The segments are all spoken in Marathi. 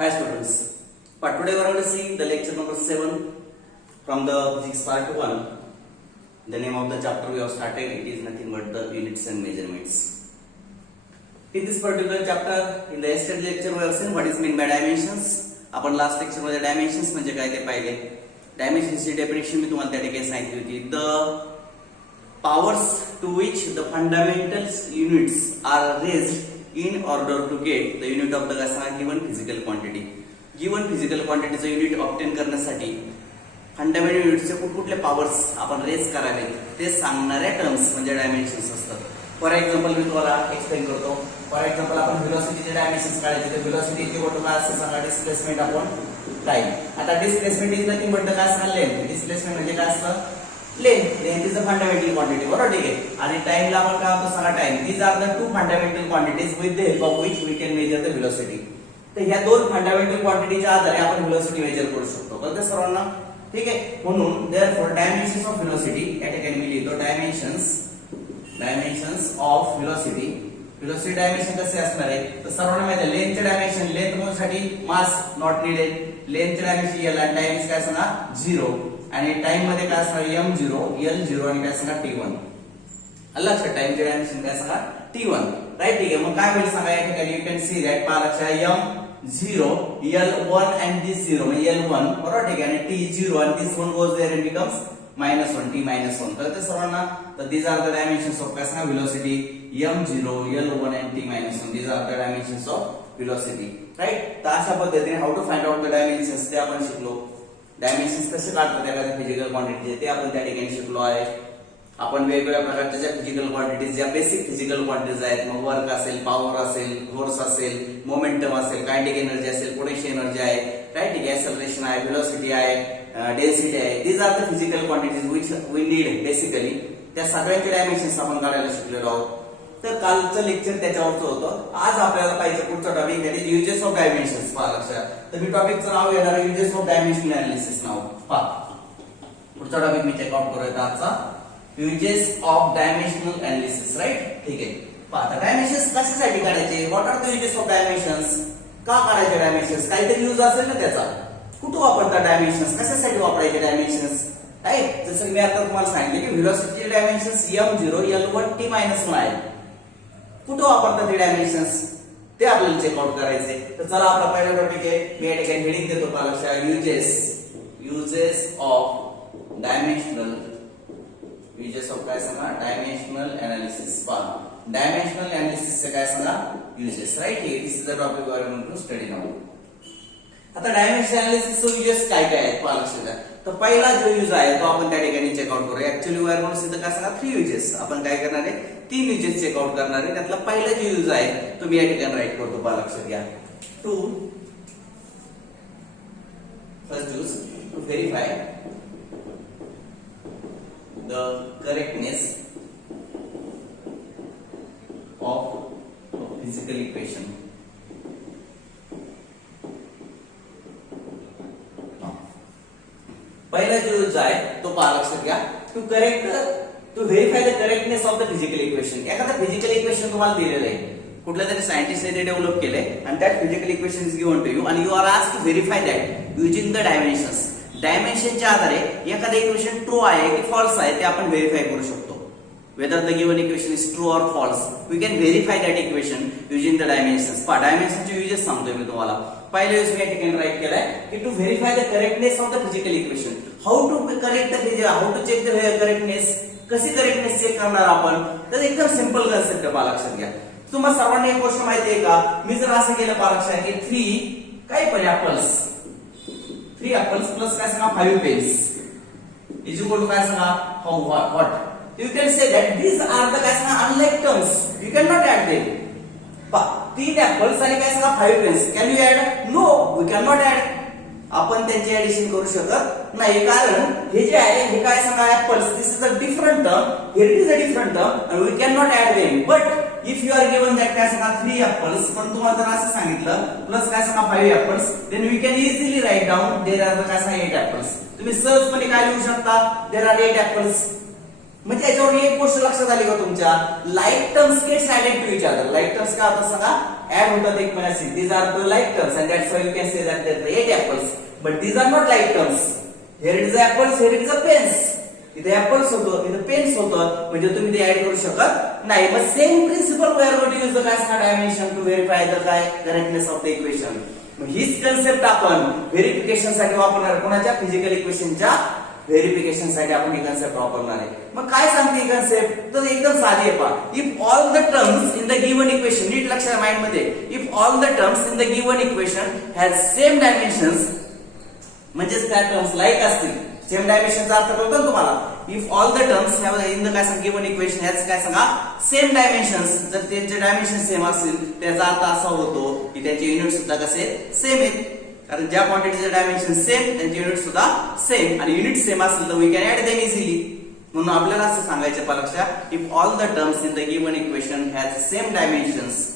Hi students, but today we are going to see the lecture number 7 from the physics part 1. The name of the chapter we have started, it is nothing but the units and measurements. In this particular chapter, in the yesterday lecture we have seen what is meant by dimensions. आपण लास्ट लेक्चर मध्ये डायमेन्शन्स म्हणजे काय ते पाहिले. डायमेन्शन्सची डेफिनेशन मी तुम्हाला त्या ठिकाणी सांगितली होती. The powers to which the fundamental units are raised in order to get the unit of the given physical quantity. Given physical quantity चे युनिट ऑब्टेन करण्यासाठी फंडामेंटल युनिट्सचे कुठले पॉवर्स आपण रेज करावेत ते सांगणाऱ्या टर्म्स म्हणजे डायमेन्शन्स असतात. फॉर एक्झाम्पल मी तुम्हाला एक्सप्लेन करतो. फॉर एक्झाम्पल आपण व्हेलॉसिटीचे डायमेन्शन्स काढायचे तर व्हेलॉसिटी इज इक्वल टू काय असं सांगा, डिस्प्लेसमेंट अपॉन टाइम. आता डिस्प्लेसमेंट इज नथिंग बट काय असणार, लेंथ. डिस्प्लेसमेंट म्हणजे काय असतं, length. Length is a fundamental quantity, बरोबर. ठीक आहे. आणि टाइमला आपण काय होतं सांगा, time. These are the two fundamental quantities with the help of which we can measure the velocity. तर ह्या दोन फंडामेंटल क्वांटिटीच्या आधारे आपण व्हेलॉसिटी मेजर करू शकतो. कळतं सर्वांना? ठीक आहे. म्हणून देअरफॉर डायमेन्शन्स ऑफ व्हेलॉसिटी या ठिकाणी मी लिहितो dimensions of velocity. Velocity dimension कसे असणार आहे तर सर्वांना माहिती आहे, लेंथचे डायमेन्शन, लेंथ मोजण्यासाठी मास नॉट नीडेड. लेंथचे डायमेन्शन एल आणि टाइम काय सांगा 0 आणि टाइम मध्ये काय असणार m0 l0 आणि काय सांगा t1. लक्षात, टाइमचे डायमेन्शन काय सांगा t1, राईट. ठीक आहे. मग काय होईल सांगा, या ठिकाणी यू कॅन सी दॅट पहा लक्षात, m0 l1 and this 0 म्हणजे l1, बरोबर. ठीक आहे. आणि t0 and this 1 goes there and becomes -1 t -1. तर ते सर्वांना तर these are the dimensions of काय सांगा velocity m0 l1 and t -1. these are the dimensions of velocity, right. तर अशा पद्धतीने how to find out the dimensions ते आपण शिकलो. डायमेन्शन्स कसे काढतात एखाद्या फिजिकल क्वांटिटीचे ते आपण त्या ठिकाणी शिकलो आहे. आपण वेगवेगळ्या प्रकारच्या ज्या फिजिकल क्वांटिटीज, ज्या बेसिक फिजिकल क्वांटिटीज आहेत, मग वर्क असेल, पॉवर असेल, फोर्स असेल, मोमेंटम असेल, कायनेटिक एनर्जी असेल, पोटेन्शियल एनर्जी आहे, राईट. ठीक आहे. एक्सेलरेशन आहे, व्हेलॉसिटी आहे, डेन्सिटी आहे. These are the physical quantities which we need basically. त्या सगळ्यांचे डायमेन्शन्स आपण काढायला शिकलेलो आहोत. तर कालचं लेक्चर त्याच्यावरचं होतं. आज आपल्याला पाहिजे पुढचं topic that is uses of dimensions. पहा लक्षात, तर मी टॉपिकचं नाव घेणार आहे युजेस ऑफ डायमेन्शनल अनालिसिस. नाव पहा, पुढचा टॉपिक मी चेकआउट करूया आजचा, uses of dimensional analysis, right. ठीक आहे. पहा, डायमेन्शन्स कशासाठी काढायचे, what are the uses of dimensions, का काढायचे डायमेन्शन्स, काहीतरी यूज असेल ना त्याचा. कुठं वापरतात डायमेन्शन्स, कशासाठी वापरायचे डायमेन्शन्स, राईट. जसं मी आता तुम्हाला सांगितले की velocity dimensions m0 l1 t -1 आहे. कुठं वापरतात ते डायमेन्शन्स ते आपल्याला चेकआउट करायचे. तर चला आपला पहिला टॉपिक आहे. मी या ठिकाणी हेडिंग देतो पहा लक्षात, uses of dimensional, uses of काय सांगा डायमेन्शनल अनालिसिस. पहा, डायमेन्शनल अनालिसिस चे काय सांगा uses, right. This is the topic we are going to study now. आता डायमेन्शनल अनालिसिस चे युजेस काय काय आहेत पहा लक्षात. तर पहिला जो यूज आहे तो आपण त्या ठिकाणी चेकआउट करूया. Actually we are going to see the काय सांगा 3 युजेस. आपण काय करणार आहे 3 युजेस चेकआउट करणार आहे. त्यातला पहिला जो यूज आहे तो मी या ठिकाणी राईट करतो पहा लक्षात घ्या. First use to verify the correctness of physical equation. पहिला जो यूज आहे तो पहा लक्षात घ्या, to verify the correctness of the physical equation. एखादा फिजिकल इक्वेशन तुम्हाला दिलेलं आहे, कुठल्या तरी सायंटिस्टने ते डेव्हलप केलंय आणि that physical equation is given to you आणि you are asked to verify that using the dimensions. डायमेन्शनच्या आधारे एखादं इक्वेशन ट्रू आहे की फॉल्स आहे ते आपण व्हेरीफाय करू शकतो. Whether the given equation is true or false, we can verify that equation using the dimensions. पहा, डायमेन्शनचे युजेस सांगतोय मी तुम्हाला. पहिला यूज मी या ठिकाणी राईट केलाय की to verify the correctness of the physical equation. How to correct the how to check the correctness, कशी करेक्टनेस चेक करणार आपण, तर एकदम सिंपल कन्सेप्ट आहे पहा लक्षात घ्या. तुम्हाला सर्वांना एक गोष्ट माहिती आहे का, मी जर असं केलं पहा लक्षात की 3 काही पण ऍपल्स प्लस काय सांगा 5 पेन्स इज इक्वल टू काय सांगा what. You can say that these are the काय सांगा unlike terms, you can not add them. 3 apples आणि काय सांगा 5 pens, can you add, no we can not add. आपण त्यांचे ऍडिशन करू शकत नाही, कारण हे जे आहे हे काय सांगा apples, this is a different term, here it is a different term and we cannot add them. But if you are given that काय सांगा 3 apples, पण तुम्हाला जर असं सांगितलं प्लस काय सांगा 5 apples, then we can easily write down there are काय सांगा 8 apples. तुम्ही सहजपणे काय लिहू शकता, there are 8 apples. म्हणजे याच्यावर एक गोष्ट लक्षात आली का तुमच्या, like terms gets added to each other. Like terms काय होतात सांगा, ऍड होतात एकमेकांशी. These are the like terms and that's why you can say that there are 8 apples but these are not like terms. Here it is apples, here it is pens. इथे ऍपल्स होतं, इथे पेन्स होतं, म्हणजे तुम्ही ते ऍड करू शकत नाही. मग same principle we are going to use the काय सांगा, डायमेन्शन टू व्हेरीफाय द काय करेक्टनेस ऑफ द इक्वेशन. हीच कन्सेप्ट आपण व्हेरिफिकेशन साठी वापरणार. कोणाच्या, फिजिकल इक्वेशनच्या व्हेरिफिकेशन साठी आपण ही कन्सेप्ट वापरणार आहे. मग काय सांगते ही कन्सेप्ट, तर एकदम साधी आहे पहा. If all the terms in the given equation, नीट लक्षात माइंड मध्ये, if all the terms in the given equation has same dimensions, म्हणजेच त्या टर्म्स लाईक असतील. सेम डायमेन्शनचा अर्थ कळतो ना तुम्हाला. If all the terms in the काय सांगा गिवन इक्वेशन हॅज काय सांगा सेम डायमेन्शन्स, जर त्यांचे डायमेन्शन सेम असतील त्याचा अर्थ असा होतो की त्याचे युनिट सुद्धा कसे सेम आहेत. कारण ज्या क्वांटिटीचे डायमेन्शन सेम त्यांचे युनिट सुद्धा सेम, आणि युनिट सेम असेल तर we can add them easily. म्हणून आपल्याला असं सांगायचं पहा लक्षात, if all the terms in the given equation has same dimensions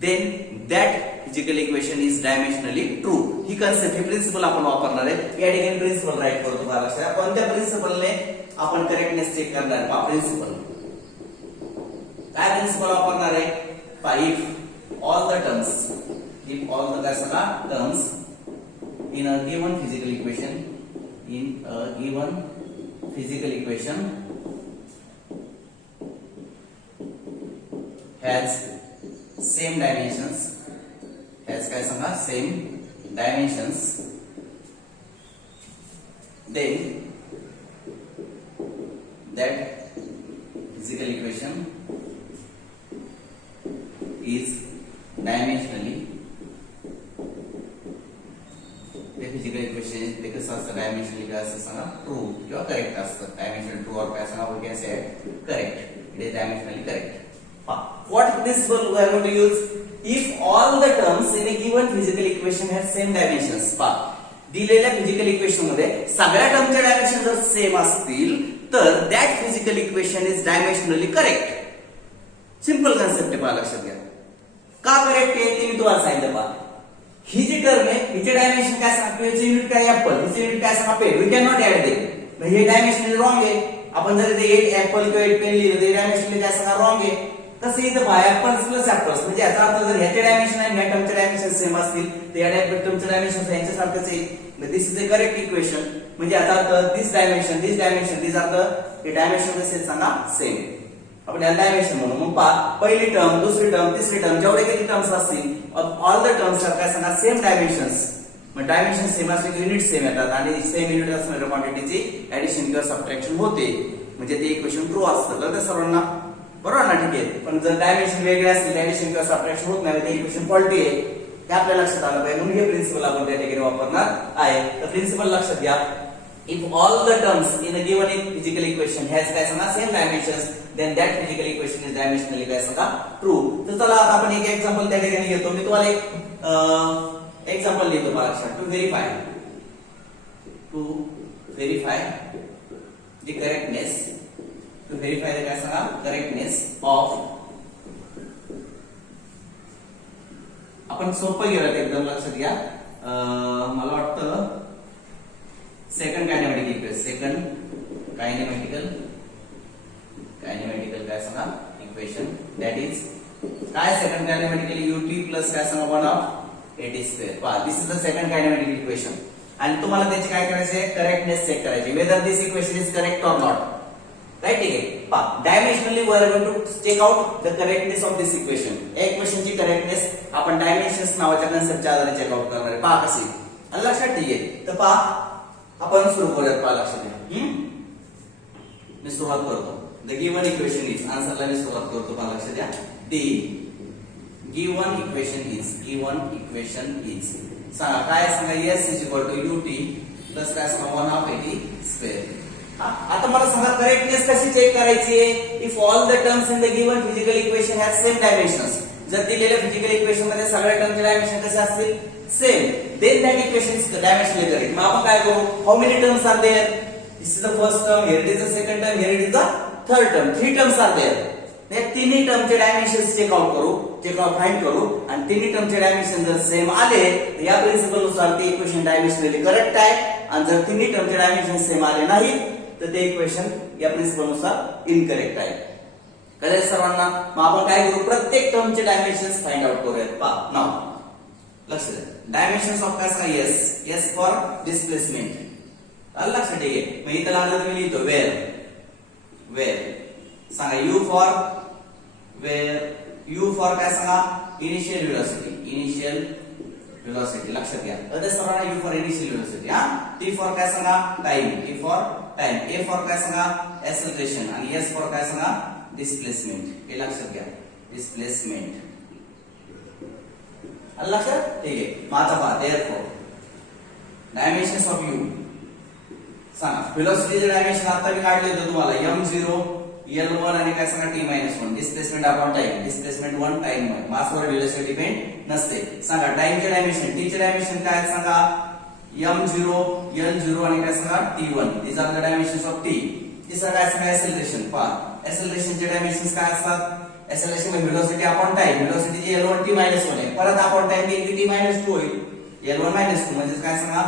then that physical equation is dimensionally true. ही कन्सेप्ट, ही प्रिन्सिपल आपण वापरणार आहे. या ठिकाणी प्रिन्सिपल राईट करतो पहा लक्षात. कोणत्या प्रिन्सिपलने आपण करेक्टनेस चेक करणार आहे पहा. प्रिन्सिपल काय प्रिन्सिपल वापरणार आहे पहा. If all the terms, if all the काय सांगा terms in a given physical equation, in a given physical equation has same dimensions, has काय सांगा same dimensions, then that physical equation is dimensionally, physical equation ते कसं असतं डायमेन्शनली काय असतं सांगा ट्रू किंवा करेक्ट असतं. डायमेन्शनल ट्रू और काय सांगा we can say correct. It is dimensionally correct. What principle we are going to use, if all the terms in a given physical equation have same dimensions. पहा दिलेल्या फिजिकल इक्वेशन मध्ये सगळ्या टर्मचे डायमेन्शन जर सेम असतील तर that physical equation is dimensionally correct. Simple concept आहे पहा लक्षात घ्या. का करेक्ट आहे ते मी तुम्हाला सांगितलं पहा. ही जी टर्म आहे हिचे डायमेन्शन काय सांगतो, हिचे युनिट काय ऍपल, हिचे युनिट काय सांगा pen. We can not add them. हे डायमेन्शन रॉंग आहे. आपण जर ते 8 ऍपल किंवा 8 पेन लिहिलं ते डायमेन्शन काय सांगा रॉंग आहे. तसं इथं पहा ऍपल्स प्लस ऍपल्स, म्हणजे याचा अर्थ जर ह्याचे डायमेन्शन आणि ह्या टर्मचे डायमेन्शन सेम असतील तर या टर्मचे डायमेन्शन यांच्यासारखेच आहे. दिस इज अ करेक्ट इक्वेशन. म्हणजे याचा earth this dimension, this dimension, this earth हे डायमेन्शन कसे सांगा सेम. आपण याला डायमेन्शन म्हणू. मग पहा पहिली टर्म, दुसरी टर्म, तिसरी टर्म, जेवढे किती टर्म्स असतील ऑल द टर्म्स काय सांगा सेम डायमेन्शन्स. मग डायमेन्शन सेम असले की युनिट सेम येतात आणि सेम युनिट असणाऱ्या क्वांटिटीची ऍडिशन किंवा सबट्रॅक्शन होते, म्हणजे ते इक्वेशन ट्रू असतं. तर सर्वांना बरोबर ना, ठीक आहे. पण जर डायमेन्शन वेगळे असतील, ऍडिशन किंवा सबट्रॅक्शन होत नाही, ते इक्वेशन फॉल्टी आहे. हे आपल्याला लक्षात आलं पाहिजे. म्हणून हे प्रिन्सिपल आपण त्या ठिकाणी वापरणार आहे. तर प्रिन्सिपल लक्षात घ्या. If all the terms in a given physical equation has काय सांगा same dimensions, then that physical equation is dimensionally काय सांगा true. तर चला आता आपण एक एक्झाम्पल त्या ठिकाणी घेतो. मी तुम्हाला एक एक्झाम्पल लिहितो मला लक्षात. To verify the correctness, to verify the काय सांगा correctness of, आपण सोपं गेलं एकदम लक्षात घ्या. मला वाटतं second kinematic equation, second kinematical काय सांगा इक्वेशन, दॅट इज काय सेकंड कायनेमॅटिकल ut प्लस काय सांगा 1 ऑफ at स्क्वेअर. पहा this is the second kinematic equation आणि तुम्हाला त्याची काय करायचे करेक्टनेस चेक करायची, whether this equation is correct or not. Right, ठीक आहे. पहा dimensionally we are going to check out the correctness of this equation. या इक्वेशनची करेक्टनेस आपण डायमेन्शन्स नावाच्या कन्सेप्टच्या आधारे चेक आउट करणार आहे. पहा कशी आणि लक्षात, ठीक आहे. तर पहा आपण सुरू करूयात. पहा लक्षात घ्या. मी सुरुवात करतो. द गिवन इक्वेशन इज, आन्सरला मी सुरुवात करतो. पहा लक्षात घ्या. द गिवन इक्वेशन इज सांगा काय सांगा s is equal to ut plus काय सांगा 1 ऑफ at स्क्वेअर. आता मला सांगा करेक्टनेस कशी चेक करायची आहे. If all the terms in the given physical equation have same dimensions, जर दिलेल्या फिजिकल इक्वेशन मध्ये सगळ्या टर्मचे डायमेन्शन कसे असतील same, then that equation is dimensionally correct. मग आपण काय करू, how many terms are there, this is the first term, here it is the second term, here it is the third term, 3 terms are there. या तिन्ही टर्मचे डायमेन्शन्स चेक आउट फाइंड करू आणि तिन्ही टर्मचे डायमेन्शन जर सेम आले तर या प्रिन्सिपल नुसार ते इक्वेशन डायमेन्शनली करेक्ट आहे. आणि जर तिन्ही टर्मचे डायमेन्शन सेम आले नाही तर ते इक्वेशन या प्रिन्सिपल नुसार इनकरेक्ट आहे. कळलं सर्वांना? मग आपण काय करू, प्रत्येक टर्मचे डायमेन्शन्स फाइंड आउट करूयात. पहा नाव लक्ष द्या, डायमेन्शन्स ऑफ काय सांगा, एस फॉर डिस्प्लेसमेंट. लक्षात ठेवा. मग इथं लागलं तर मी लिहितो वेअर सांगा, यू फॉर काय सांगा, इनिशियल व्हेलॉसिटी लक्षात घ्या. तर सर्वांना you for initial velocity. T for काय सांगा, time, T for time. A for काय सांगा, एक्सेलरेशन. आणि एस फॉर काय सांगा, डिस्प्लेसमेंट. हे लक्षात घ्या, डिस्प्लेसमेंट. लक्षात? ठीक आहे. मग आता पहा, देअरफॉर डायमेन्शन्स ऑफ यू सांगा, व्हेलॉसिटीचे डायमेन्शन आता मी काढले होते तुम्हाला, m0 L1 आणि काय सांगा t-1. Displacement upon time, displacement 1 time. मासवर व्हेलॉसिटी डिपेंड नसते. सांगा टाइमचे डायमेन्शन, टी चे डायमेन्शन काय सांगा, m0 L0 आणि काय सांगा t1. these are the dimensions of t. तिसरा काय सांगा, एक्सेलरेशन. पहा एक्सेलरेशनचे डायमेन्शन्स काय असतात, एक्सेलरेशन म्हणजे velocity upon time. Velocity L1 t-1 आहे, परत अपॉन टाइम t-2 होईल. L1 -2 म्हणजे काय सांगा,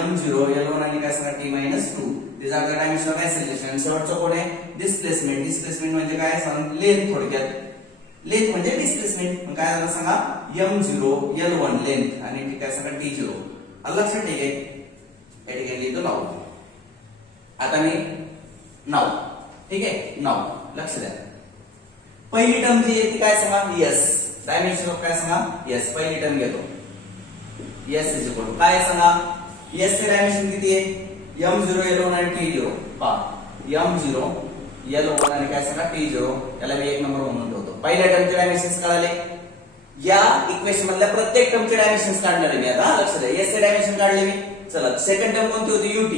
m0 L1 आणि काय सांगा t-2. these are the dimension of acceleration. शेवटचं कोण आहे, डिस्प्लेसमेंट. डिस्प्लेसमेंट म्हणजे काय सांगा, लेंथ. थोडक्यात लेंथ म्हणजे डिस्प्लेसमेंट. मग काय झालं सांगा, m0 L1 लेंथ आणि काय सांगा t0. लक्षात ठीक आहे. या ठिकाणी लिहितो नाव. आता मी नाव, ठीक आहे, नाव लक्ष द्या. पहिली टर्म जी आहे ती काय सांगा, यस. डायमेन्शन ऑफ काय सांगा, यस. पहिली टर्म घेतो, यस इज इक्वल टू काय सांगा, यस चे डायमेन्शन किती आहे, m0 L1 आणि t0. पहा m0 L1 आणि काय सांगा t0. याला मी एक नंबर म्हणून ठेवतो. पहिल्या टर्मचे डायमेन्शन्स कळाले. या इक्वेशन मधल्या प्रत्येक टर्मचे डायमेन्शन्स काढणार आहे मी आता. लक्ष द्या, यस चे डायमेन्शन काढले मी. चला सेकंड टर्म कोणती होती, ut.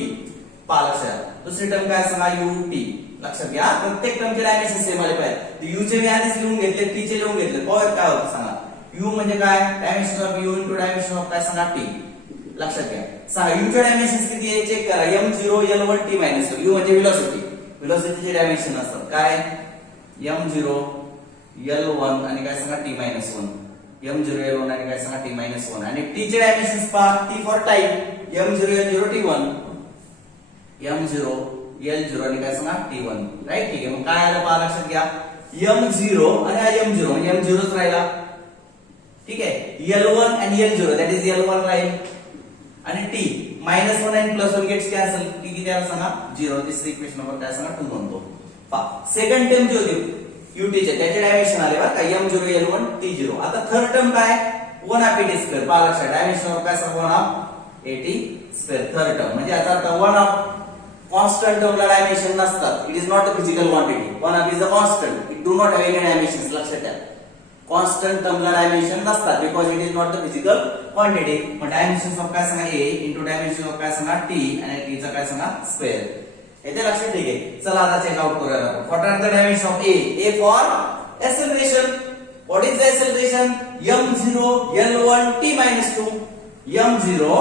पहा लक्ष द्या, दुसरी टर्म काय सांगा, ut. लक्षात घ्या, प्रत्येक टर्मचे डायमेन्शन सेम आले पाहिजे. u चे मी आधीच लिहून घेतले, t चे लिहून घेतले. पाहूयात काय होतं सांगा. u म्हणजे काय, dimension of u into dimension of काय सांगा t. लक्षात घ्या. सांगा u चे डायमेन्शन्स किती आहे, चेक करा. m0 L1 t-2. u म्हणजे व्हेलॉसिटीचे डायमेन्शन असतात काय, m0 L1 आणि काय सांगा t-1. m0 L1 आणि काय सांगा t-1. आणि t चे डायमेन्शन्स पहा, t for time, m0 L0 t1. m0 L0 आणि काय सांगा t1. राईट, ठीक आहे. मग काय आलं पहा, लक्षात घ्या, m0 आणि हा m0 म्हणजे m0च राहिला. ठीक आहे. L1 आणि L0 दॅट इज L1 राहील आणि t -1 आणि +1 गेट्स कॅन्सल. t किती आला सांगा, 0. तिसरी इक्वेशन नंबर काय सांगा 2 म्हणतो. पहा सेकंड टर्म जी होती ut चे, त्याचे डायमेन्शन आले बरं का, m0 L1 t0. आता थर्ड टर्म काय, 1/2 at². पहा लक्षात, डायमेन्शन ऑफ काय सांगा 1/2 at². थर्ड टर्म म्हणजे याचा अर्थ 1/2 कॉन्स्टंट टर्मला डायमेन्शन नसतात. It is not a physical quantity. 1/2 is a constant. It do not have any dimensions. लक्षात घ्या, कॉन्स्टंट टर्मला डायमेन्शन नसतात because it is not the physical quantity. मग डायमेन्शन्स ऑफ काय सांगा a इनटू डायमेन्शन ऑफ काय सांगा t आणि t चा काय सांगा स्क्वेअर. येते लक्षात, ठीक आहे. चला आता चेक आउट करूया आपण. What are the dimension of a for acceleration. What is the acceleration, m0 L1 t-2. m0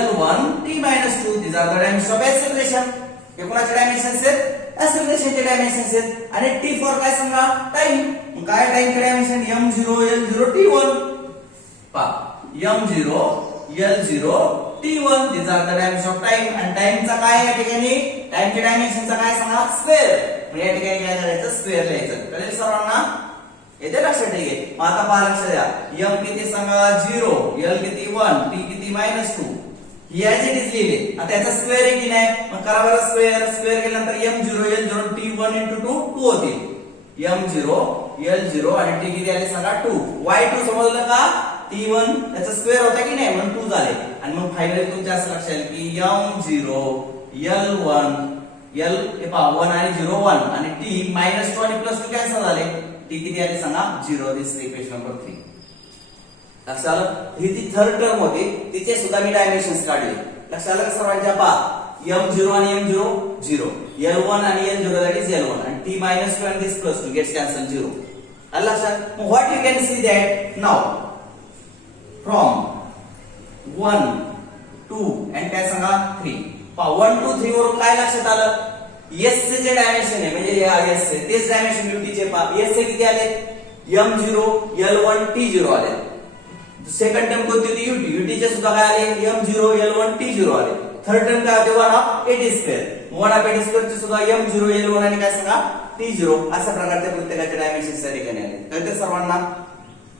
L1 t-2. these are the dimensions of acceleration. हे कोणाचे डायमेन्शन्स आहेत, एक्सेलरेशनचे डायमेन्शन्स आहेत. आणि t फॉर काय सांगा, टाइम. काय टाइमचे डायमेन्शन, m0 L0 t1. पहा m0 L0 t1. these are the dimensions of time. आणि टाइमचा काय, या ठिकाणी टाइमचे डायमेन्शनचा काय सांगा, स्क्वेअर. म्हणजे या ठिकाणी काय करायचं, स्क्वेअर लिहायचं. कळेल सर्वांना, येते लक्षात, ठीक आहे. मग आता पहा लक्ष द्या, m किती सांगा 0, L किती 1, t किती -2. ॲज इट इज लिहिले. आता याचा स्क्वेअर आहे की नाही, मग करा बरं स्क्वेअर. स्क्वेअर केल्यानंतर m0 L0 t1 × 2 2 होतील. m0 L0 आणि t किती आले सांगा 2. y2 समजलं का, t1 याचा स्क्वेअर होता की नाही म्हणून 2 झाले. आणि मग फायनली तुमच्या असं लक्षात येईल की m0 L1 L हे पहा 1 आणि 0 1 आणि t -2 आणि +2 कॅन्सल झाले. t किती आले सांगा 0. दिस इक्वेशन नंबर 3. लक्षात आलं. ही ती थर्ड टर्म होती, तिचे सुद्धा मी डायमेन्शन्स काढले. लक्षात आलं सर्वांच्या. पहा m0 आणि m0 0, L1 आणि L0 दॅट इज L1 आणि t -2 आणि दिस +2 गेट्स कॅन्सल 0. आलं लक्षात. मग what you can see that now from 1 2 आणि काय सांगा 3. पहा 1 2 3 वरून काय लक्षात आलं, s चे जे डायमेन्शन आहे म्हणजे हे s चे तेच डायमेन्शन ut चे. पहा s चे किती आले, m0 L1 t0 आले. सेकंड टर्म कोणती होती, ut. ut चे सुद्धा काय आले, m0 L1 t0 आले. थर्ड टर्म काय होते 1/2 at². 1/2 स्क्वेअरचे सुद्धा m0 L1 आणि काय सांगा t0 अशा प्रकारच्या प्रत्येकाचे डायमेन्शन्स त्या ठिकाणी आले. कळते सर्वांना?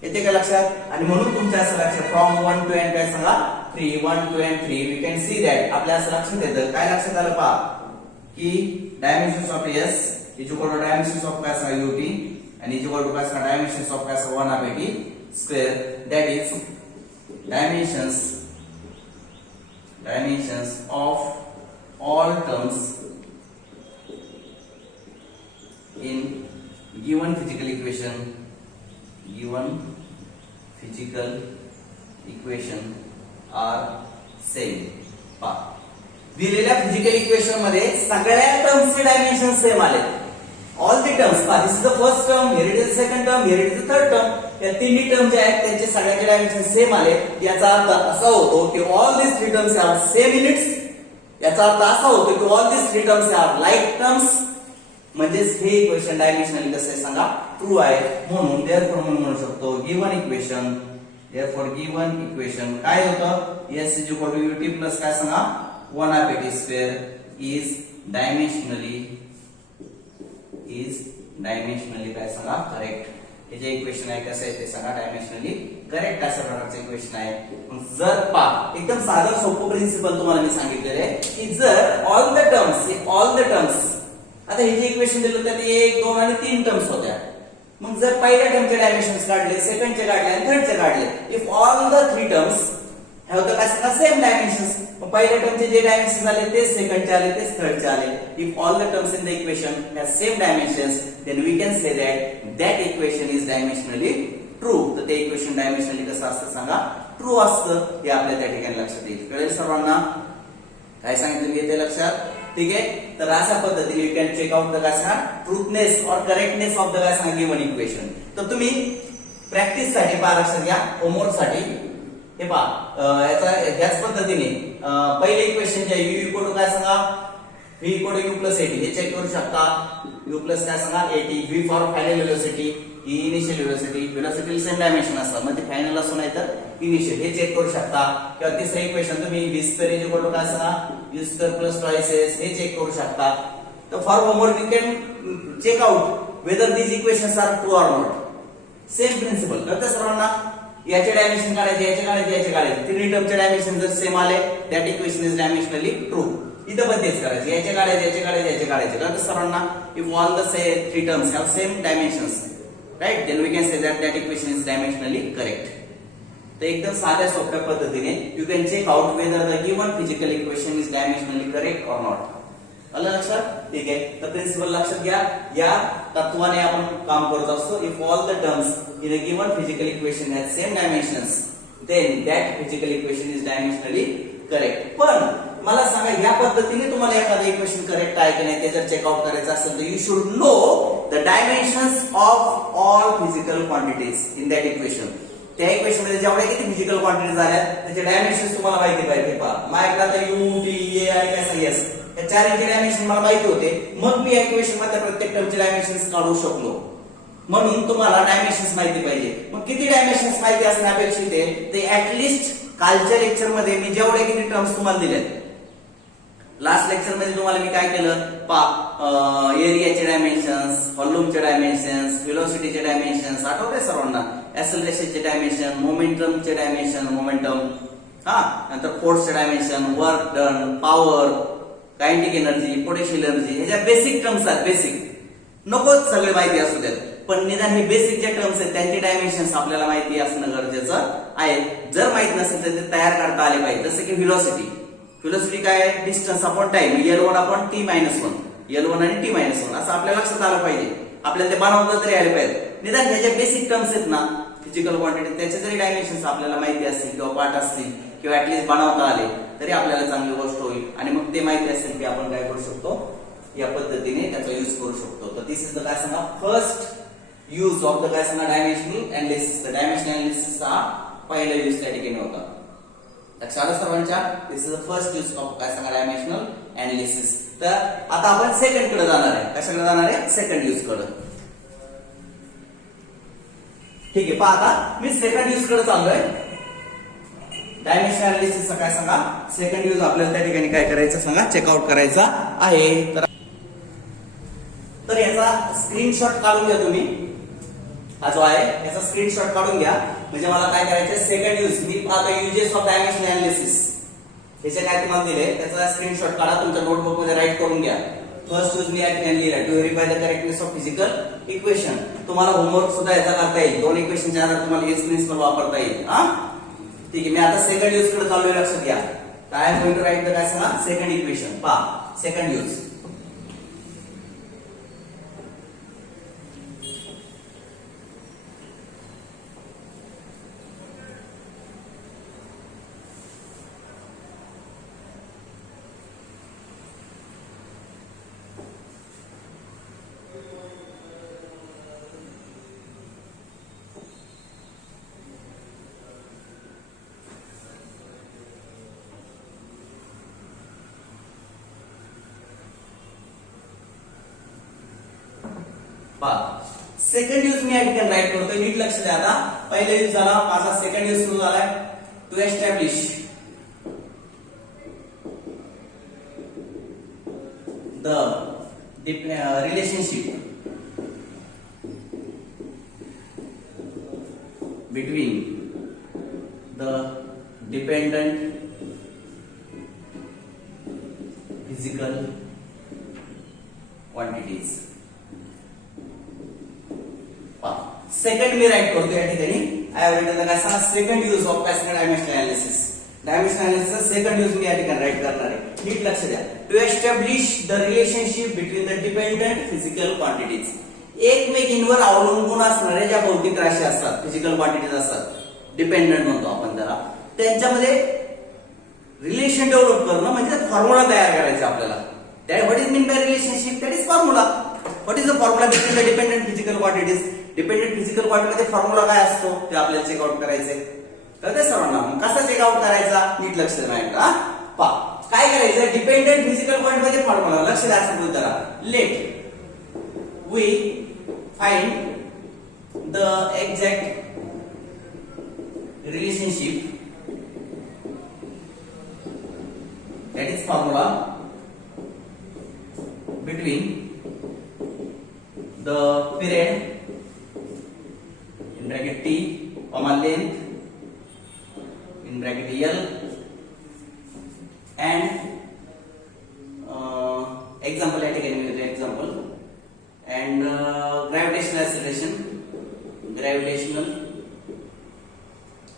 येते का लक्षात? आणि म्हणून तुमच्या असं लक्षात फ्रॉम 1 to n काय सांगा 3 1 to n 3 we can see that. आपल्या असं लक्षात येतं काय लक्षात आलं पहा की dimensions of s is equal to dimensions of काय सांगा ut आणि इज इक्वल टू काय सांगा डायमेन्शन्स ऑफ काय सांगा 1/2 square that is dimensions of all terms in given physical equation are same. पहा दिलेल्या फिजिकल इक्वेशन मध्ये सगळ्या टर्म्सचे डायमेन्शन सेम आले. ऑल द टर्म्स पहा this is the first term, here it is the second term, here it is the third term. या तिन्ही टर्म जे आहेत त्यांचे सगळ्यांचे डायमेन्शन सेम आले. याचा अर्थ असा होतो की all this three terms are same units. याचा अर्थ असा होतो की all this three terms are like terms. म्हणजे हे इक्वेशन डायमेन्शनली कसं आहे सांगा ट्रू आहे. म्हणून देअरफॉर म्हणू शकतो गिवन इक्वेशन काय होतं s is equal to ut plus काय सांगा 1/2 स्क्वेअर इज डायमेन्शनली काय सांगा करेक्ट. हे जे इक्वेशन आहे कसं आहे ते सांगा डायमेन्शनली करेक्ट अशा प्रकारचं इक्वेशन आहे. जर पा एकदम साधं सोपं प्रिन्सिपल तुम्हाला मी सांगितलेलं आहे की जर ऑल द टर्म्स आता हे जे इक्वेशन दिलं त्यात 1 2 आणि 3 टर्म्स होत्या. मग जर पहिल्या टर्मचे डायमेन्शन्स काढले, सेकंडचे काढले आणि थर्डचे काढले, if all the three terms have the काय सांगा सेम डायमेन्शन्स, मग पहिल्या टर्मचे जे डायमेन्शन्स आले तेच सेकंडचे आले तेच थर्डचे आले. If all the terms in the equation have same dimensions then we can say that equation is dimensionally true. तर ते इक्वेशन डायमेन्शनली कसं असतं सांगा ट्रू असतं. हे आपल्या त्या ठिकाणी लक्षात येईल. कळेल सर्वांना? काय सांगितलं मी येते लक्षात? ठीक आहे. तर अशा पद्धतीने you can check out the काय सांगा ट्रूथनेस और करेक्टनेस ऑफ द काय सांगा गिवन इक्वेशन. तर तुम्ही प्रॅक्टिस साठी पहा लक्षात घ्या होमवर्क साठी हे पहा याच पद्धतीने पहिले इक्वेशन जे u इक्वल टू काय सांगा v equal to u plus 80 हे चेक करू शकता. u प्लस काय सांगा 80 v for final velocity he initial velocity same dimension असतात. म्हणजे फायनल असो नाही तर इनिशियल हे चेक करू शकता. किंवा तिसरं इक्वेशन तुम्ही v square is equal to काय सांगा u square plus twice s हे चेक करू शकता. तर for homework you can check out whether these equations are true or not. Same principle कळतं सर्वांना? याचे डायमेन्शन काढायचे, याचे काढायचे तिन्ही टर्मचे डायमेन्शन जर सेम आले that equation is dimensionally true. इथं पण तेच करायचे, याचे काढायचे कळतं सर्वांना? If all the three terms have same dimensions right then we can say that equation is dimensionally correct. तर एकदम साध्या सोप्या पद्धतीने you can check out whether the given physical equation is dimensionally correct or not. आलं लक्षात? ठीक आहे. तर प्रिन्सिपल लक्षात घ्या. या तत्वाने आपण काम करत असतो. If all the terms in a given physical equation has same dimensions then that physical equation is dimensionally correct. पण मला सांगा या पद्धतीने तुम्हाला एखादं इक्वेशन करेक्ट आहे की नाही ते जर चेकआउट करायचं असेल तर you should know the dimensions of all physical quantities in that equation. त्या इक्वेशन मध्ये जेवढ्या किती फिजिकल क्वांटिटीज आल्या त्याचे डायमेन्शन्स तुम्हाला माहिती पाहिजे. पहा माझ्याकडे आता u t a आणि काय सांगा s या चारचे डायमेन्शन मला माहिती होते. मग मी इक्वेशन मध्ये प्रत्येक टर्मचे डायमेन्शन्स काढू शकलो. म्हणून तुम्हाला डायमेन्शन्स माहिती पाहिजे. मग किती डायमेन्शन्स माहिती असणे अपेक्षित आहे ते ऍटलिस्ट कालच्या लेक्चर मध्ये मी जेवढे किती टर्म्स तुम्हाला दिलेत. लास्ट लेक्चर मध्ये तुम्हाला मी काय केलं एरियाचे डायमेन्शन्स, व्हॉल्यूमचे डायमेन्शन्स, व्हेलोसिटीचे डायमेन्शन्स आठवते सर्वांना? ऍक्सेलरेशनचे डायमेन्शन, मोमेंटमचे डायमेन्शन नंतर फोर्सचे dimension, work done, power, kinetic energy, potential energy ह्याच्या बेसिक टर्म्स आहेत. बेसिक नकोच सगळे माहिती असू द्यात पण निदान हे बेसिक जे टर्म्स आहेत त्यांचे डायमेन्शन्स आपल्याला माहिती असणं गरजेचं आहे. जर माहित नसेल तर ते तयार करता आले पाहिजे. जसं की व्हेलोसिटी काय आहे? Distance upon time L1 upon t - 1 L1 आणि t - 1 असं आपल्या लक्षात आलं पाहिजे. आपल्याला ते बनवता तरी आले पाहिजे. निदान ह्याचे बेसिक टर्म्स आहेत ना फिजिकल क्वांटिटी त्याचे जरी डायमेन्शन्स आपल्याला माहिती असतील किंवा पाठ असतील किंवा ऍटलीस्ट बनवता आले तरी आपल्याला चांगली गोष्ट होईल. आणि मग ते माहिती असेल की आपण काय करू शकतो या पद्धतीने त्याचा यूज करू शकतो. तर दिस इज द काय सांगा फर्स्ट यूज ऑफ द काय सांगा dimensional analysis. The dimensional analysis हा पहिला यूज त्या ठिकाणी होता. लक्षात आलं सर्वांच्या? This is the first use of काय सांगा डायमेन्शनल एनालिसिस. तर आता आपण सेकंड कडे जाणार आहे. कशाकडे जाणार आहे? सेकंड यूज कडे. ठीक आहे. पहा आता मी सेकंड यूज कडे चाललोय. डायमेन्शन अनालिसिसचा काय सांगा सेकंड यूज आपल्याला त्या ठिकाणी काय करायचं सांगा चेकआउट करायचा आहे. तर याचा स्क्रीनशॉट काढून घ्या तुम्ही. हा जो आहे याचा स्क्रीनशॉट काढून घ्या म्हणजे मला काय करायचं सेकंड यूज मी आता युजेस ऑफ डायमेन्शन अनालिसिस त्याचे काय तुम्हाला दिले त्याचा स्क्रीनशॉट काढा तुमच्या नोटबुक मध्ये राईट करून घ्या. फर्स्ट यूज मी लिहिला to verify the correctness of physical equation. तुम्हाला होमवर्क सुद्धा याचा करता येईल. दोन इक्वेशनच्या आधारे तुम्हाला हेच प्रिन्सिपल वापरता येईल. हा ठीक आहे. मी आता सेकंड यूज कडे चाललोय लक्षात घ्या. काय गोइंग टू राईट द काय सांगा सेकंड इक्वेशन पहा सेकंड यूज. सेकंड यूज मी या ठिकाणी राईट करतोय नीट लक्ष द्या. आता पहिला यूज झाला माझा सेकंड यूज सुरू झालाय to establish the relationship between the dependent physical quantities. Second मी राईट करतो या ठिकाणी आय हॅव रिटन काय सांगा सेकंड यूज ऑफ काय सांगा dimension analysis. Dimension analysis second use मी या ठिकाणी राईट करणार आहे. नीट लक्ष द्या. To establish the relationship between the dependent physical quantities. एकमेकींवर अवलंबून असणाऱ्या ज्या भौतिक राशी असतात फिजिकल क्वांटिटीज असतात डिपेंडंट म्हणतो आपण त्याला त्यांच्यामध्ये रिलेशन डेव्हलप करणं म्हणजे फॉर्म्युला तयार करायचा आपल्याला. That what is mean by relationship that is formula. What is the formula between the dependent physical quantities. Dependent physical क्वांटिटीमध्ये फॉर्म्युला काय असतो ते आपल्याला चेकआउट करायचंय. कळतंय सर्वांना. कसा चेकआउट करायचा नीट लक्ष द्या. पा काय करायचं डिपेंडंट फिजिकल क्वांटिटीमध्ये फॉर्म्युला लक्ष द्या असं त्याला let we find the exact relationship that is formula between the period in bracket t comma length in bracket l and example at again with the example and gravitational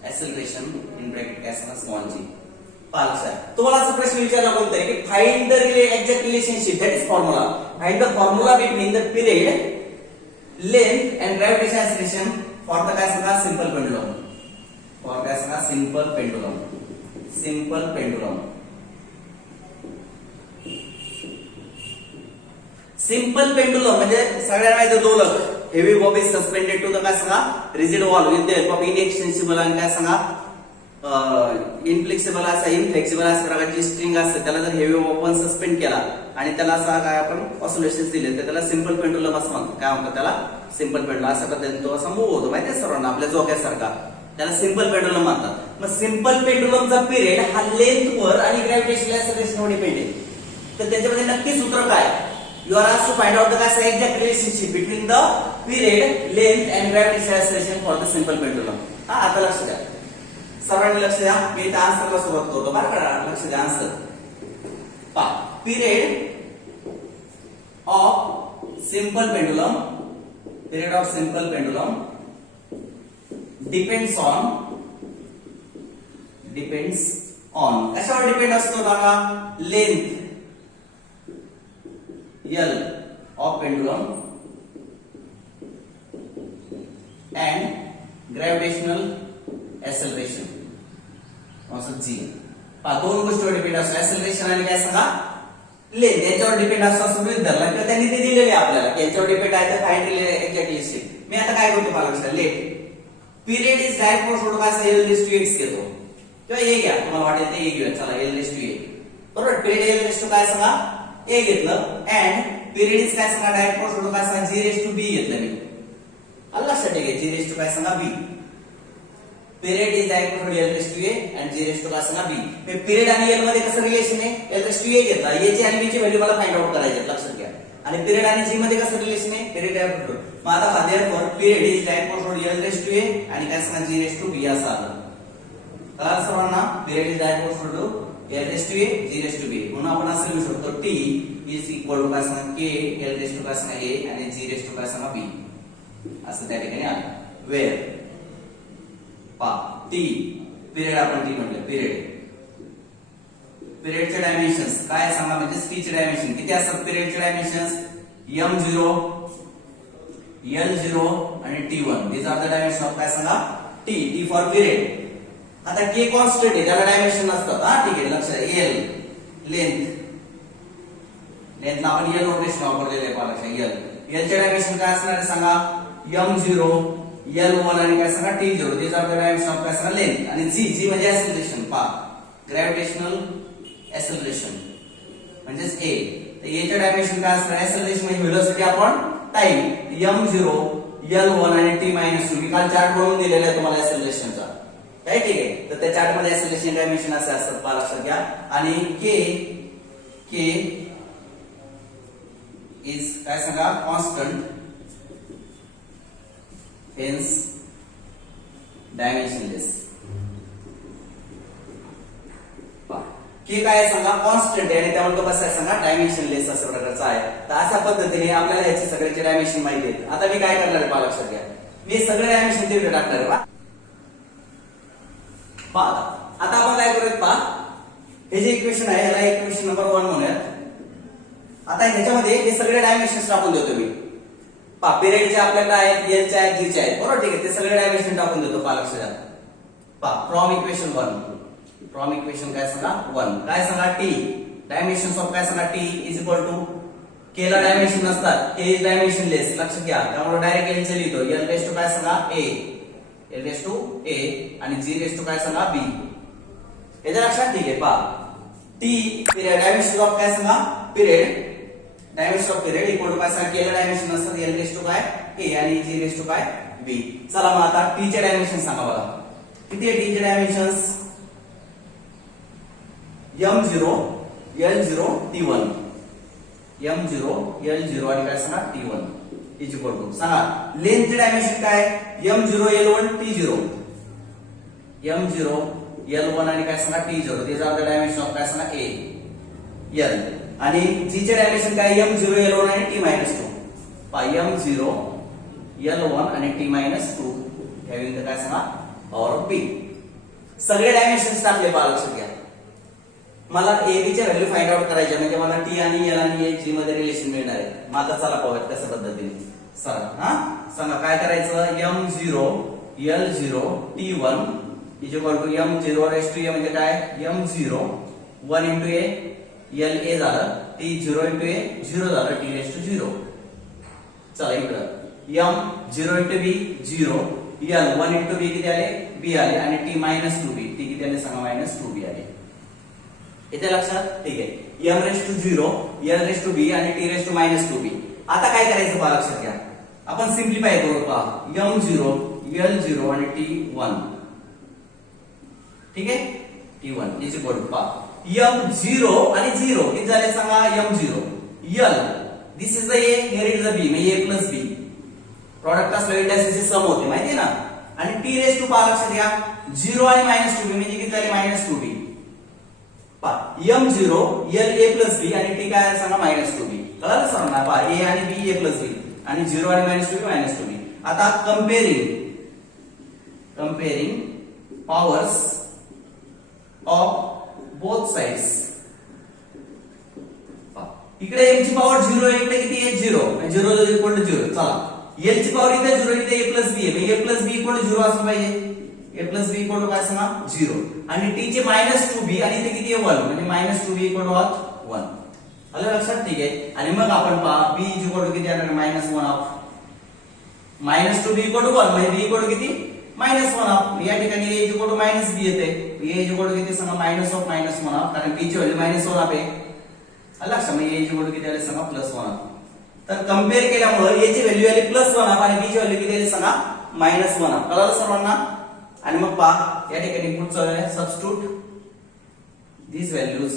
acceleration in bracket s small g. तुम्हाला असा प्रश्न विचारला कोणता की find the exact relationship that is formula. Find the formula between the period length and gravitation acceleration for the काय सांगा सिंपल पेंडुलम. फॉर काय सांगा simple pendulum. Simple pendulum. Simple pendulum म्हणजे सगळ्यांना माहिती दोलक heavy bob is suspended to the काय सांगा rigid wall with the help of inextensible आणि काय सांगा इनफ्लेक्सिबल असा इनफ्लेक्सिबल अशा प्रकारची स्ट्रिंग असते त्याला जर हेवी ओपन सस्पेंड केला आणि त्याला असा काय आपण ऑसिलेशन्स दिले तर त्याला सिंपल पेंडुलम असं म्हणतो. काय म्हणतो त्याला सिंपल पेंडुलम. अशा पद्धतीने तो असा मूव्ह होतो माहिती आहे सर्वांना आपल्या झोक्यासारखा त्याला सिंपल पेंडुलम म्हणतात. मग सिंपल पेंडुलमचा पिरियड हा लेंथ वर आणि ग्रॅव्हिटेशनल एक्सेलरेशन वर डिपेंड आहे. तर त्याच्यामध्ये नक्की सूत्र काय you are asked to find out the काय exact relationship between the period length and gravitational acceleration for the simple pendulum. हा आता लक्ष द्या सर्वांनी लक्ष द्या. मी इथे आन्सरला सुरुवात करतो बरं का. लक्ष द्या आन्सर पहा period of simple pendulum. Period of simple pendulum depends on कशावर डिपेंड असतो बघा length L of pendulum and gravitational acceleration also G. दोन गोष्टीवर डिपेंड असतो ऍक्सेलरेशन आणि काय सांगा लेंथ याच्यावर डिपेंड असतो असं गृहीत धरला किंवा त्यांनी ते दिलेले आपल्याला याच्यावर डिपेंड आहे तर फाइंड एक्झॅक्टली स्टेप. मी आता काय करतो मला लक्षात लेट पिरियड इज डायरेक्ट मोड काय L रेस टू x घेतो किंवा A घ्या तुम्हाला वाटेल ते A घेऊया चला L रेस टू A बरोबर. पिरियड L रेस टू काय सांगा A घेतलं अँड पिरियड इज काय सांगा डायरेक्ट मोड काय सांगा G रेस टू B घेतलं मी. लक्षात घ्या G रेस टू काय सांगा B. Period is direct equal L raise to A आणि जी रेस टू काय सांगा बी. मी पिरियड आणि एल मध्ये कसं रिलेशन आहे, एल रेस टू ए घेतला, ए ची आणि बी ची व्हॅल्यू मला फाइंड आउट करायची लक्षात घ्या. आणि पिरियड आणि जी मध्ये कसं रिलेशन आहे, पिरियड डायरेक्ट इक्वल. मग आता therefore period is direct equal L raise to A आणि काय सांगा जी रेस टू बी असं आलं. तर सर्वांना period is direct equal L raise to A G raise to B. म्हणून आपण असं लिहू शकतो टी इज इक्वल टू काय सांगा के एल रेस टू काय सांगा ए आणि जी रेस टू काय सांगा बी असं त्या ठिकाणी आलं. वेअर पा टी पिरियड आपण टी म्हटलं पिरियड. पिरियडचे डायमेन्शन्स काय सांगा म्हणजे टी चे डायमेन्शन किती असतात. पिरियडचे डायमेन्शन्स m0 l0 आणि t1 these are the dimension of काय सांगा t फॉर पिरियड. आता k कॉन्स्टंट आहे त्याला डायमेन्शन नसतात. हा ठीक आहे लक्षात. l लेंथला आपण l नोटेशन वापरलेले आहे पहा लक्षात. l चे डायमेन्शन काय असणार आहे सांगा m0 l1 आणि काय सांगा t0 these are the dimension of काय सांगा लेंथ. आणि g म्हणजे ऍक्सेलरेशन पहा ग्रॅव्हिटेशनल ऍक्सेलरेशन म्हणजेच a. तर a चे डायमेन्शन काय असणार ऍक्सेलरेशन म्हणजे व्हेलॉसिटी आपण टाइम m0 l1 आणि t-2 मी काल चार्ट बनवून दिलेला आहे तुम्हाला ऍक्सेलरेशनचा काय ठीक आहे. तर त्या चार्ट मध्ये ऍक्सेलरेशन डायमेन्शन असे असतात पहा लक्षात घ्या. आणि k इज काय सांगा कॉन्स्टंट हेन्स डायमेन्शनलेस. के काय सांगा कॉन्स्टंट आहे आणि त्यामुळे तो कसा आहे सांगा डायमेन्शनलेस अशा प्रकारचा आहे. तर अशा पद्धतीने आपल्याला याचे सगळ्याचे डायमेन्शन माहिती आहेत. आता मी काय करणार आहे पहा लक्षात घ्या. मी सगळे डायमेन्शन तिथे टाकणार आहे पहा. आता आपण काय करूयात पहा हे जे इक्वेशन आहे याला इक्वेशन नंबर 1 म्हणूयात. आता ह्याच्यामध्ये हे सगळे डायमेन्शन्स टाकून देतो मी पहा. पिरियडचे आपल्याकडे आहेत एल चे आहेत जी चे आहेत बरोबर ठीक आहे. ते सगळे डायमेन्शन टाकून देतो पहा लक्षात घ्या. पहा फ्रॉम इक्वेशन 1 फ्रॉम इक्वेशन काय सांगा 1 काय सांगा टी डायमेन्शन्स ऑफ काय सांगा टी इज इक्वल टू के ला डायमेन्शन नसतात. के इज डायमेन्शनलेस लक्षात घ्या. त्यामुळे डायरेक्ट एल चे लिहितो एल रेस टू काय सांगा A L raise to A आणि जी रेस टू काय सांगा बी. याच्या लक्षात ठीक आहे पहा. टी पिरियड डायमेन्शन ऑफ काय सांगा period dimension of period equal to काय सांगा के ला डायमेन्शन नसतात एल रेस टू काय ए आणि जी रेस टू काय बी. चला मग आता टी चे डायमेन्शन सांगा मला किती आहे. टी चे dimensions m0 l0 t1 m0 l0 आणि काय सांगा t1 इज इक्वल टू सांगा लेंथचे डायमेन्शन काय m0 l1 t0 m0 l1 आणि काय सांगा t0 these are the dimension of काय सांगा a l. आणि g चे डायमेन्शन काय m0 l1 आणि t-2 पहा m0 l1 आणि t-2 having the काय सांगा पॉवर ऑफ b. सगळे डायमेन्शन्स टाकले पहा लक्षात घ्या. मला ए बी च्या व्हॅल्यू फाइंड आउट करायच्या म्हणजे मला टी आणि एल आणि ए जी मध्ये रिलेशन मिळणार आहे. मग आता चला पाहूयात कशा पद्धतीने. चला सांगा काय करायचं m0 l0 t1 is equal to m0 raise to A म्हणजे काय m0 1 into A L A झालं t0 इंटू ए 0 झालं t रेस टू 0. चला इकडं m0 इंटू बी 0 l 1 इंटू बी किती आले बी आले आणि t-2b टी किती आले सांगा -2b आले. इथे लक्षात ठीक आहे. m raise to 0 l raise to b आणि t रेस टू -2b. आता काय करायचं पहा लक्षात घ्या. आपण सिम्प्लिफाय करू पहा m0 l0 आणि t1 ठीक आहे t1 इज इक्वल टू पहा m0 आणि 0 किती झाले सांगा m0 l this is the a here is the b म्हणजे a प्लस b प्रोडक्ट असलं इंडस्ट्रीचे सम होते माहिती आहे ना. आणि t रेस टू पहा लक्षात घ्या 0 आणि -2b म्हणजे किती झाले -2b m0 l a plus b आणि t काय सांगा -2b. कळलं सर्वांना पहा a आणि b a प्लस b आणि 0 आणि -2b. आता comparing powers of both sides. इकडे m ची पॉवर 0 आहे इकडे किती आहे 0 0 इज इक्वल टू 0. चला l ची पॉवर इथे 0 इथे a प्लस b आहे म्हणजे a plus b equal to 0 असलं पाहिजे. a plus b equal to काय सांगा 0 आणि t चे -2b आणि इथे किती आहे 1 म्हणजे -2b इक्वल टू 1. आलं लक्षात ठीक आहे. आणि मग आपण पहा b इक्वल टू किती येणार -1 ऑफ -2b इक्वल टू 1 म्हणजे b इक्वल टू किती -1 ऑफ. या ठिकाणी a इक्वल टू -b येते a इक्वल टू किती सांगा -1 ऑफ कारण b ची व्हॅल्यू -1 ऑफ आहे. आलं लक्षात म्हणजे a इक्वल टू किती आले सांगा +1 ऑफ. तर कंपेअर केल्यामुळे a ची व्हॅल्यू आली +1 ऑफ आणि b ची व्हॅल्यू किती आली सांगा -1 ऑफ. कळलं सर्वांना. आणि मग पहा या ठिकाणी पुढचं आहे सबस्टिट्यूट these values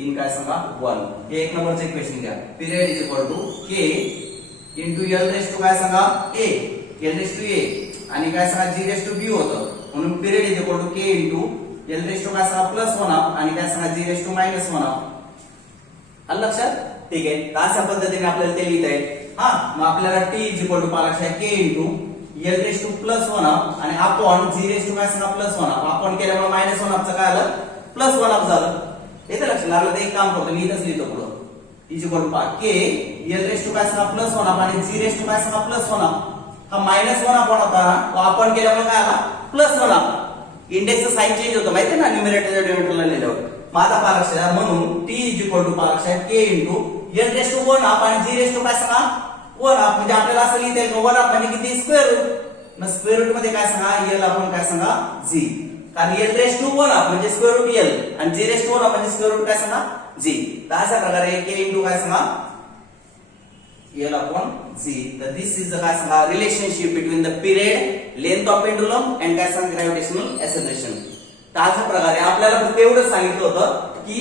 in काय सांगा 1. हे एक नंबरचे इक्वेशन घ्या. Period is equal to k into L raise to काय सांगा a, L raise to a आणि काय सांगा g रेस टू b होतं. म्हणून period is equal to k into L raise to काय सांगा प्लस 1 आणि काय सांगा g रेस टू मायनस 1. आलं लक्षात? ठीक आहे. तर अशा पद्धतीने आपल्याला ते लिहिता येईल. हा मग आपल्याला t इज इक्वल टू पाहा लक्षात k into L raise two plus 1 आणि अपॉन जी रेस टू काय सांगा प्लस 1 अपॉन केल्यामुळे मायनस 1 चं काय आलं प्लस 1 झालं. येतं लक्षात लागलं. तर एक काम करतो मी इथंच लिहितो पुढं is equal to k L raise to काय सांगा प्लस 1 आणि जी रेस टू काय सांगा प्लस 1 हा मायनस 1 अपॉन होता ना तो अपॉन केल्यामुळे काय आला प्लस 1. इंडेक्सचं साइन चेंज होतं माहिती ना न्यूमरेटर डिनोमिनेटरला लिहिल्यावर. माझा पाहा लक्षात म्हणून टी इज इक्वल टू पाहा लक्षात के इंटू एल रेस टू 1 आणि जी रेस टू काय सांगा 1 म्हणजे आपल्याला असं लिहिता येईल 1 म्हणजे किती स्क्वेअर रूट. मग स्क्वेअर रूट मध्ये काय सांगा एल आपण काय सांगा जी कारण एल रेस टू 1 म्हणजे स्क्वेअर रूट एल आणि जी रेस टू 1 म्हणजे स्क्वेअर रूट काय सांगा जी. तर अशा प्रकारे के इंटू काय सांगा एल अपॉन जी. तर दिस इज काय सांगा relationship between the period length of pendulum and काय सांगा ग्रॅव्हिटेशनल एक्सेलरेशन. तर अशा प्रकारे आपल्याला फक्त एवढंच सांगितलं होतं की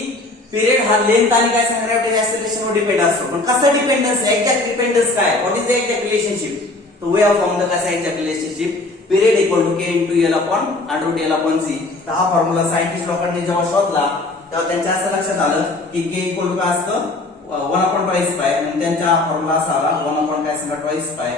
पिरियड हा लेंथ आणि काय सांगा ग्रॅव्हिटेशनल एक्सेलरेशन वर डिपेंड असतो. पण कसा डिपेंडन्स एक्झॅक्ट डिपेंडन्स काय what is the exact relationship. तो वे ऑफ फॉर्म द कसा exact relationship period equal to K into L upon under L upon G. तर हा फॉर्म्युला सायंटिस्ट लोकांनी जेव्हा शोधला तेव्हा त्यांच्या असं लक्षात आलं की के इक्वल टू काय असतं 1 अपॉन ट्वाइस पाय म्हणजे त्यांचा फॉर्म्युला असा आला 1 अपॉन काय सांगा ट्वाइस पाय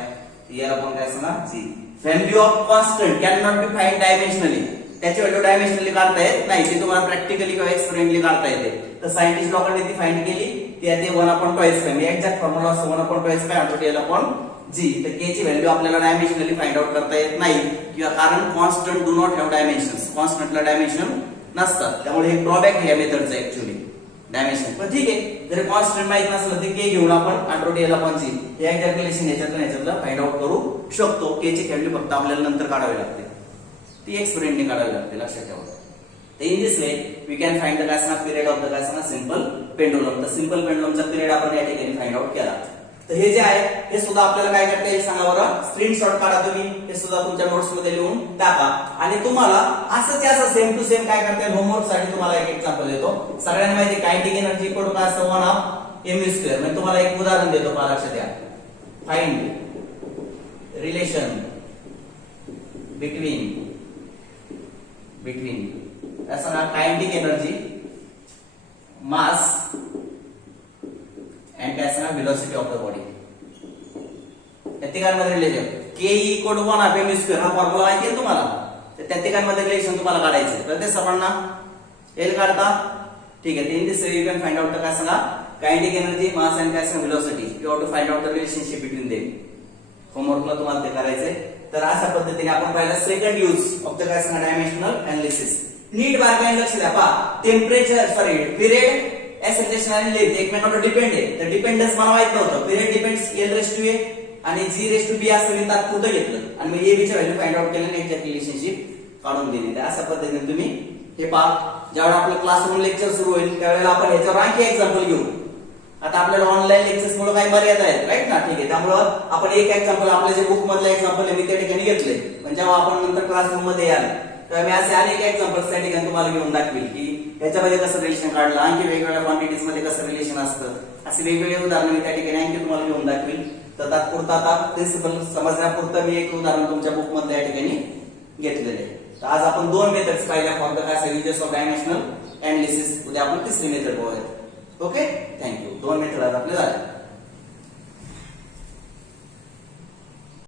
एल अपॉन काय सांगा G. Value of constant can not be find dimensionally. त्याची व्हॅल्यू डायमेन्शनली काढता येत नाही. ते तुम्हाला प्रॅक्टिकली किंवा एक्सपेरिमेंटली काढता येते. तर सायंटिस्ट लोकांनी ती फाइंड केली ती आहे 1 अपॉन ट्वाइस पाय. म्हणजे एक्झॅक्ट फॉर्म्युला असतो 1 upon twice pi under L upon G. तर के ची व्हॅल्यू आपल्याला डायमेन्शनली फाइंड आउट करता येत नाही किंवा कारण constant do not have dimensions. कॉन्स्टंटला डायमेन्शन नसतात. त्यामुळे हे ड्रॉबॅक आहे या मेथडचं ऍक्च्युअली डायमेन्शन. पण ठीक आहे जर कॉन्स्टंट माहित नसलं तर के घेऊन आपण अंडर एल अपॉन जी हे एक्झॅक्ट रिलेशन याच्यातलं फाइंड आउट करू शकतो. के ची व्हॅल्यू फक्त आपल्याला नंतर काढावी लागते. ती एक्सपेरिमेंटने काढावी लागते लक्षात ठेवा. तर in this way we can find the काय सांगा पिरियड ऑफ द काय सांगा सिंपल पेंडुलम. तर सिंपल पेंडुलमचा पिरियड आपण या ठिकाणी फाइंड आउट केला. तर हे जे आहे हे सुद्धा आपल्याला काय करता येईल सांगा बरं. स्क्रीनशॉट काढा तुम्ही हे सुद्धा तुमच्या नोट्स मध्ये लिहून टाका आणि तुम्हाला असं सेम टू सेम काय करता येईल होमवर्क साठी तुम्हाला एक एक्झाम्पल देतो. सगळ्यांना माहिती कायनेटिक एनर्जी इक्वल टू काय असतं 1 हाफ एम स्क्वेअर. म्हणजे तुम्हाला एक उदाहरण देतो पहा लक्षात द्या. फाइंड रिलेशन बिटवीन असं ना कायनेटिक एनर्जी मास अँड काय सांगा व्हेलॉसिटी ऑफ द बॉडी. त्या तिघांमध्ये relation K equal to 1 half M square हा फॉर्म्युला माहिती आहे तुम्हाला. तर त्या तिघांमध्ये रिलेशन तुम्हाला काढायचं. प्रत्येक सर्वांना एल काढता ठीक आहे. In this way you can find out the काय सांगा कायनेटिक एनर्जी मास अँड काय सांगा velocity. You have to find out the relationship between them. होमवर्कला तुम्हाला ते करायचंय. तर अशा पद्धतीने आपण पाहिलं सेकंड यूज ऑफ द काय सांगा डायमेन्शनल अनालिसिस. नीट बारकाईने लक्ष द्या पहा. टेम्परेचर सॉरी पिरियड एक्सेलरेशन आणि लेंथ एकमेकांवर डिपेंड आहे. तर डिपेंडन्स मला माहित नव्हतं. Period depends L raise to A आणि जी रेस टू बी असं मी तात्पुरतं घेतलं आणि मग ए बी च्या व्हॅल्यू फाइंड आउट केल्याने एक्झॅक्ट रिलेशनशिप काढून दिली. तर अशा पद्धतीने तुम्ही हे पहा. ज्यावेळेला आपलं क्लासरूम लेक्चर सुरू होईल त्यावेळेला आपण ह्याच्यावर आणखी एक्झाम्पल घेऊ. आता आपल्याला ऑनलाईन लेक्चर्स मुळे काही मर्यादा आहेत राईट ना. ठीक आहे. त्यामुळं आपण एक एक्झाम्पल आपल्या जे बुक मधलं एक्झाम्पल आहे मी त्या ठिकाणी घेतलंय. पण जेव्हा आपण नंतर क्लासरूम मध्ये याल तेव्हा मी असे अनेक एक्झाम्पल्स त्या ठिकाणी तुम्हाला घेऊन दाखवेल की याच्यामध्ये कसं रिलेशन काढलं आणखी वेगवेगळ्या क्वांटिटीज मध्ये कसं रिलेशन असतं. असे वेगवेगळे उदाहरण मी त्या ठिकाणी आणखी तुम्हाला घेऊन दाखवेल. तर तात्पुरता आता प्रिन्सिपल समजण्यापुरतं मी एक उदाहरण तुमच्या बुक मधल्या या ठिकाणी घेतलेले आहे. तर आज आपण 2 मेथड्स पाहिल्या फॉर द काय युजेस ऑफ डायमेन्शनल अनालिसिस. उद्या आपण तिसरी मेथड बघूया. Okay thank you. 2 मेथड आज आपले झाले.